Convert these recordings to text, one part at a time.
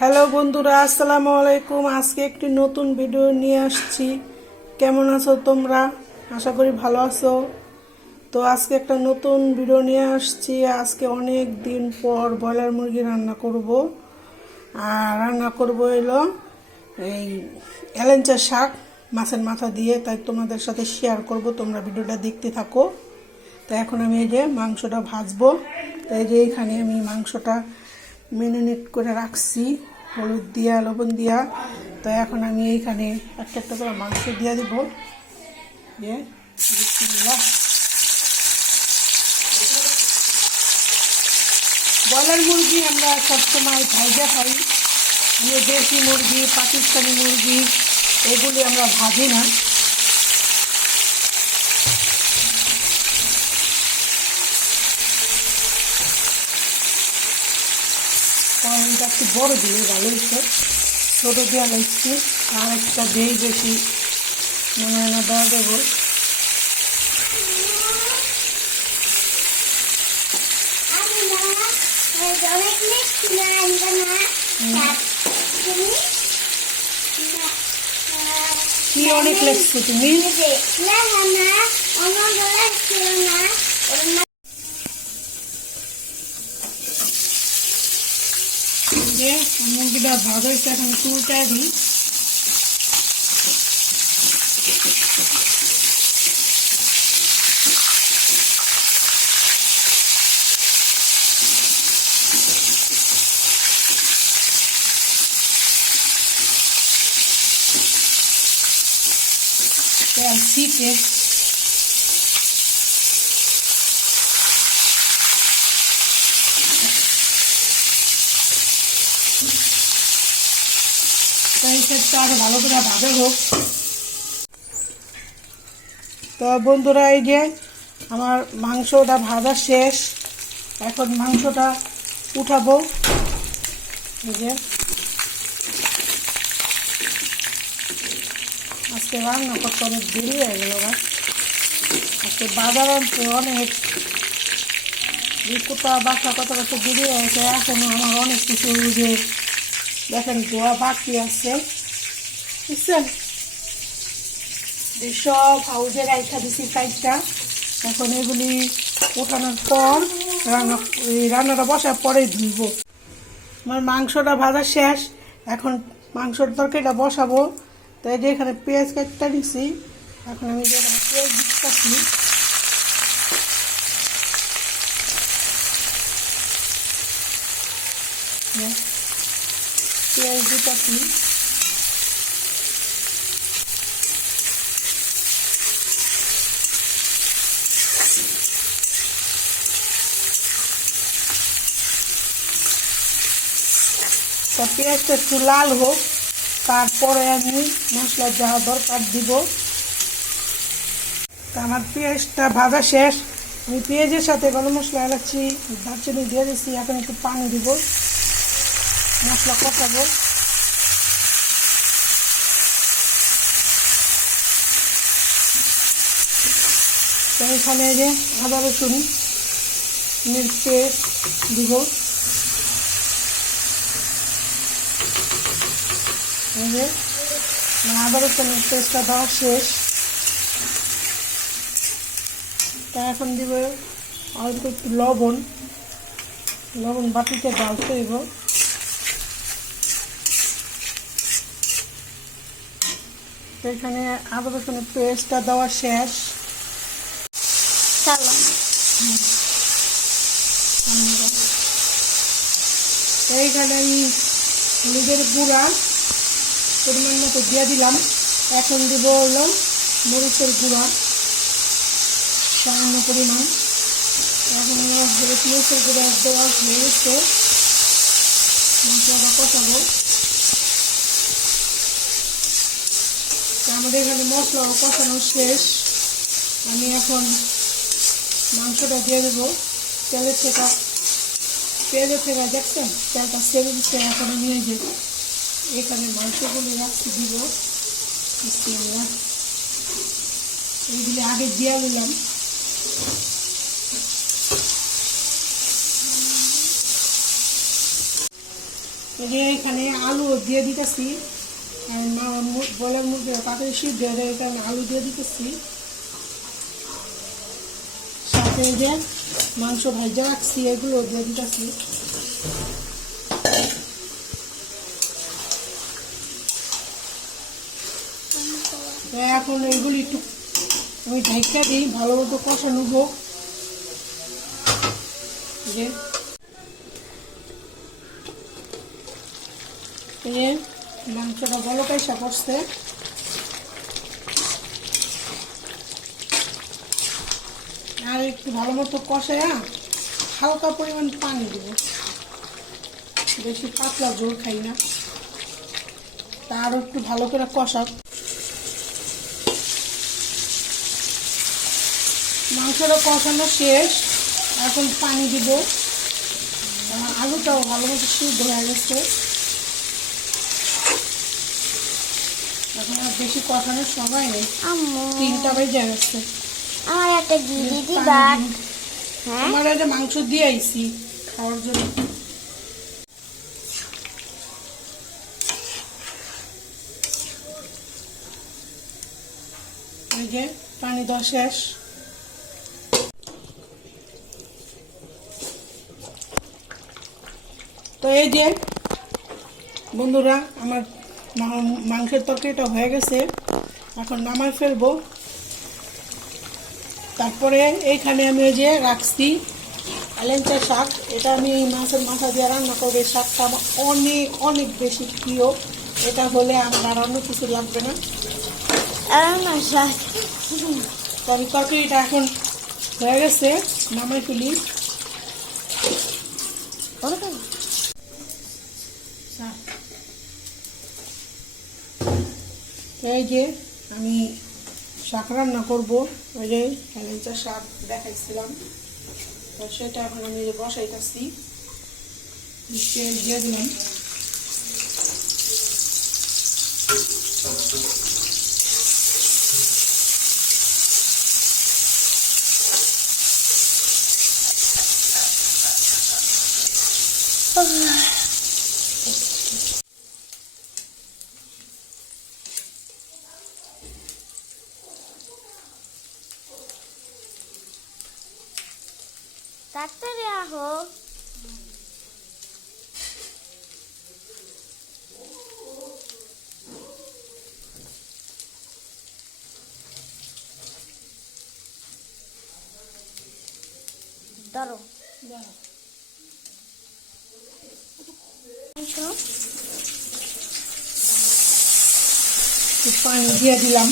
Hello বন্ধুরা, আসসালামু আলাইকুম। আজকে একটি নতুন ভিডিও নিয়ে আসছি। কেমন আছো তোমরা? আশা করি ভালো আছো। তো আজকে একটা নতুন ভিডিও নিয়ে আসছি। আজকে অনেক দিন পর ব্রয়লার মুরগি রান্না করব। আর রান্না করব এলো এই এলেঞ্চা শাক মাছের মাথা দিয়ে। তাই তোমাদের সাথে শেয়ার করব, তোমরা ভিডিওটা দেখতে থাকো। তো এখন আমি এই যে মাংসটা ভাজবো। তো এই যে এখানে আমি মাংসটা মেরিনেট করে রাখছি হলুদ দিয়া লবণ দিয়া। তো এখন আমি এইখানে একটা একটা করে মাংস দিয়ে দিব। ব্রয়লার মুরগি আমরা সবসময় ভাজা খাই। দেশি মুরগি, পাকিস্তানি মুরগি এগুলি আমরা ভাজি না। কড়াইটা একটু বড় দিলে ভালো হচ্ছে, ছোটো দেওয়া লাগছে। আর একটা দেই বেশি মনে হয় না দেওয়া দেবো। কি অনেক লাগছে তুমি? যে মুরগিটা ভাজা হয়েছে, এখন চুলটাই দিই। তেল ছিটে আরো ভালো করে ভাজা হোক। তো বন্ধুরা, এই যে আমার মাংসটা ভাজা শেষ। এখন মাংসটা উঠাবো। এই যে আজকে রান্না করতে অনেক দেরি হয়ে গেল। আজকে বাজার আনতে অনেক কোথা বাসা কত কত দেরি হয়েছে। এখনো আমার অনেক কিছু যে দেখেন ধোয়া বাকি আছে, বুঝছেন? সব হাউজে রাইখা দিছি সাইডটা। এখন এগুলি ওঠানোর পর রান্নাটা বসার পরেই ধুইব। আমার মাংসটা ভাজা শেষ। এখন মাংসর তরকারিটা বসাবো। তো এই যে এখানে পেঁয়াজ কাটতে নিছি। এখন আমি যে এখানে পেঁয়াজ দিচ্ছি, পেঁয়াজ দিতেছি। তো পেঁয়াজটা একটু লাল হোক, তারপরে আমি মশলা যা দরকার দিব। তা আমার পেঁয়াজটা ভাজা শেষ। আমি পেঁয়াজের সাথে গরম মশলা এলাচি দারচিনি দিয়ে দিচ্ছি। এখন একটু পানি দিব, মশলা কষাবো। তো এখানে যে আদা রসুন পেস্ট দিব। আদা রসুনের পেস্টটা দেওয়া শেষ। তা এখন দিব অল্প একটু লবণ বাটিতে ডালতে দিব। এখানে আদা রসুনের পেস্টটা দেওয়া শেষ। এইখানে আমি হলুদের গুঁড়া পরিমাণ মতো দিয়ে দিলাম। এখন দিব হলো মরিচের গুঁড়া সামান্য পরিমাণ। এখন মরিচের গুঁড়া দেওয়া হয়ে গেছে। মশলাটা কষাবো। আমাদের এখানে মশলা কষানো শেষ। আমি এখন মাংসটা দিয়ে দেবো। তেলের থেকে পেঁয়াজের থেকে দেখছেন তেলটা ছেড়ে দিচ্ছে। এখন আমি এই যে এখানে মাংসগুলো রাখছি দিব। এইগুলি আগে দিয়ে নিলাম। এই যে এখানে আলু দিয়ে দিতেছি, ব্রয়লার মুরগি তাড়াতাড়ি সিদ্ধ হয়ে যায়, এখানে আলু দিয়ে দিতেছি। সাথে যে মাংস ভাজা রাখছি এগুলো দিয়ে দিতেছি। এখন এইগুলি একটু আমি ঢাকা দিই, ভালো মতো কষানো হোক। যে মাংসটা ভালো কষা করছে, আর একটু ভালো মতো কষায় হালকা পরিমাণ পানি দেবো, বেশি পাতলা ঝোল খাই না। তা আরও একটু ভালো করে কষাক। মাংসটা কষানো শেষ, এখন পানি দিব। আলুটাও ভালো মতো সিদ্ধ হয়ে গেছে, এখন আর বেশি কষানোর সময় নেই, 3টা বেজে গেছে। আমার একটা দিদি দিবা। হ্যাঁ, আমার একটা মাংস দিয়ে আইছি খাওয়ার জন্য। এই যে পানি দেওয়া শেষ। তো এই যে বন্ধুরা, আমার মাংসের তরকারিটা হয়ে গেছে, এখন নামাই ফেলবো। তারপরে এইখানে আমি এই যে রাখছি আলেঞ্চা শাক, এটা আমি মাছের মাথা দিয়ে রান্না করবো। এই শাকটা আমার অনেক অনেক বেশি প্রিয়, এটা হলে আমার আর অন্য কিছু লাগবে না। তো আমি তরকারিটা এখন হয়ে গেছে, নামাই ফেলি। এই যে আমি শাক রান্না করবো, ওই যে হেলেঞ্চা শাক দেখাইছিলাম, তো সেটা এখন আমি বসাইতেছি। তেল দিয়ে দিলাম। তাড়াতাড়ি আহো। ধরো পানি দিয়ে দিলাম।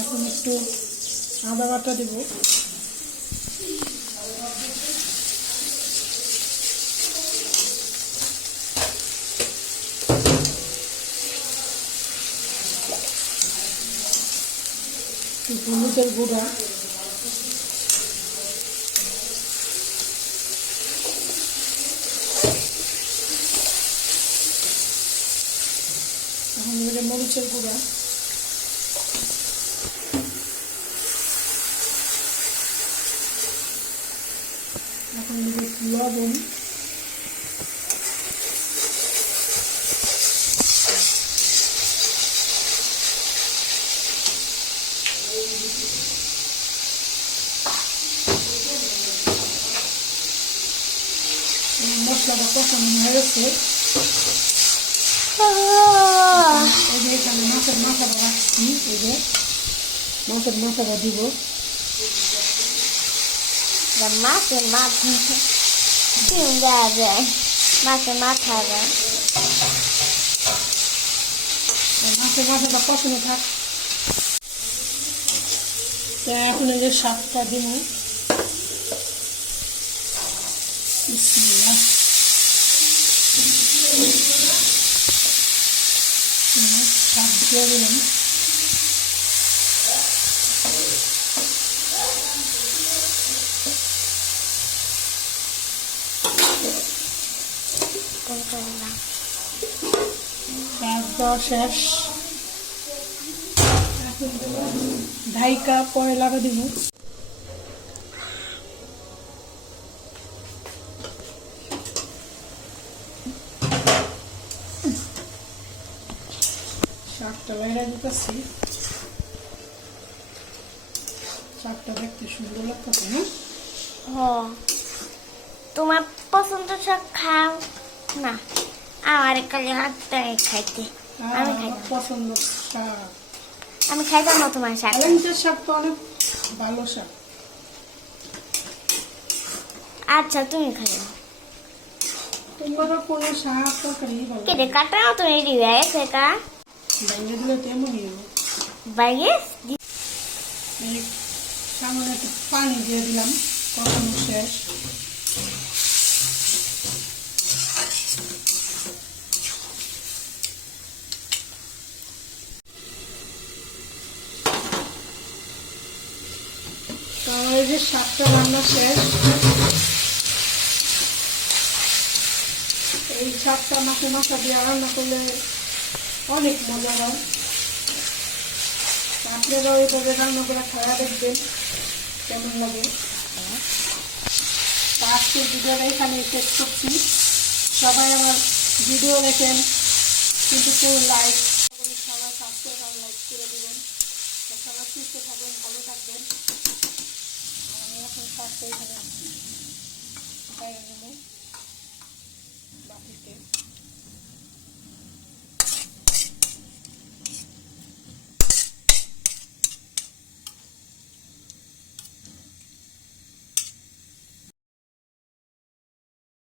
এখন একটু আদা বাটা দেব। হলুদের গুঁড়া, এখন মরিচের গুঁড়া, এখন লবণ, মশলাটা কষানো হয়ে গেছে। এই যে এখানে মাছের মাথাটা রাখছি, এই যে মাছের মাথাটা দিব। মাছের মাথা দেওয়া যায়, মাছের মাথা দেয়। মাছের মাথাটা কষানো থাক। এখন এই যে শাকটা দিব। বিসমিল্লাহ। শাক দিয়ে দিলাম। শাক দেওয়া শেষ, এখন ঢাইকা পরে লাগা দিব। করতেছি। শাকটা দেখতে সুন্দর লাগতেছে না? তোমার পছন্দ শাক খাও না, আমার কালে হাতটা খাইতে আমি খাই আমার পছন্দ শাক। আমি খাইতাম না তোমার শাক। পালংয়ের শাক তো অনেক ভালো শাক। আচ্ছা তুমি খাইও। তোমার কোনো শাক তরকারি ভালো লাগে? কেটে কাটা তুমি দিবে কা বাইরে দিলে তেমনই হবে। বাইরে এই সামান্য একটু পানি দিয়ে দিলাম, কষানো শেষ। তো আমার এই যে শাকটা রান্না শেষ। এই শাকটা মাছে মাথা দিয়ে রান্না করলে অনেক মজা হয়। আপনারাও এইভাবে রান্না করে খাওয়া দেখবেন কেমন লাগে। তো আজকের ভিডিওটা এখানে শেষ করছি। সবাই আমার ভিডিও দেখেন, কিন্তু কেউ লাইক সবাই সাবস্ক্রাইব আর লাইক করে দেবেন। তো সবাই সুস্থ থাকবেন, ভালো থাকবেন। আমি এখন শাকটা এখানে বাইরে নেব।